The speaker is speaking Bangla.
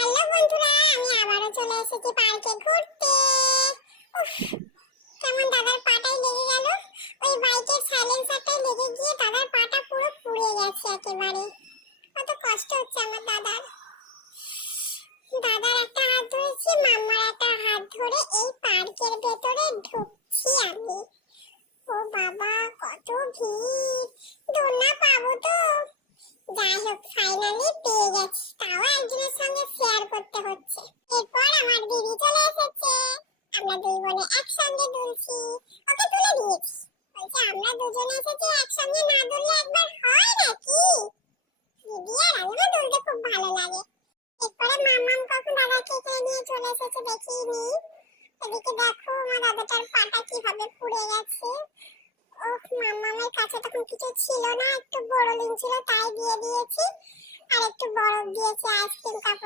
হ্যালো বন্ধুরা, আমি আবারও চলে এসেছি পার্কে ঘুরতে। উফ, কেমন দাদার পাটাই লেগে গেল। ওই বাইকের সাইলেন্সারটাই লেগে গিয়ে দাদার পাটা পুরো পুড়ে গেছে একেবারে। কত কষ্ট হচ্ছে আমার দাদার। দাদার একটা হাত ধরেছি, মাম্মার একটা হাত ধরে এই পার্কের ভেতরে ঢুকছি আমি। ও বাবা, কত ভিড়! দোলনা পাবো তো? যাই হোক, ফাইনালি পেয়ে গেছি, তাও একজনের সঙ্গে শেয়ার করতে হচ্ছে। এরপর আমার দিদি চলে এসেছে, আমরা দুই বোনে একসঙ্গে দুলছি। ওকে তুলে দিয়েছি, বলছে আমরা দুজনে এসেছি, একসঙ্গে না দুললে একবার হয় নাকি? দিদি আর আমার দুলতে খুব ভালো লাগে। এরপরে মাম্মাম কখন দাদাকে এখানে নিয়ে চলে এসেছে দেখিনি। এদিকে দেখো আমার দাদাটার পাটা কিভাবে পুড়ে গেছে। ওহ, মাম্মামের কাছে তখন কিছু ছিল না, একটু বড়লিন ছিল তাই দিয়ে দিয়েছি, আর একটু বরফ দিয়েছি আইসক্রিম কাপ।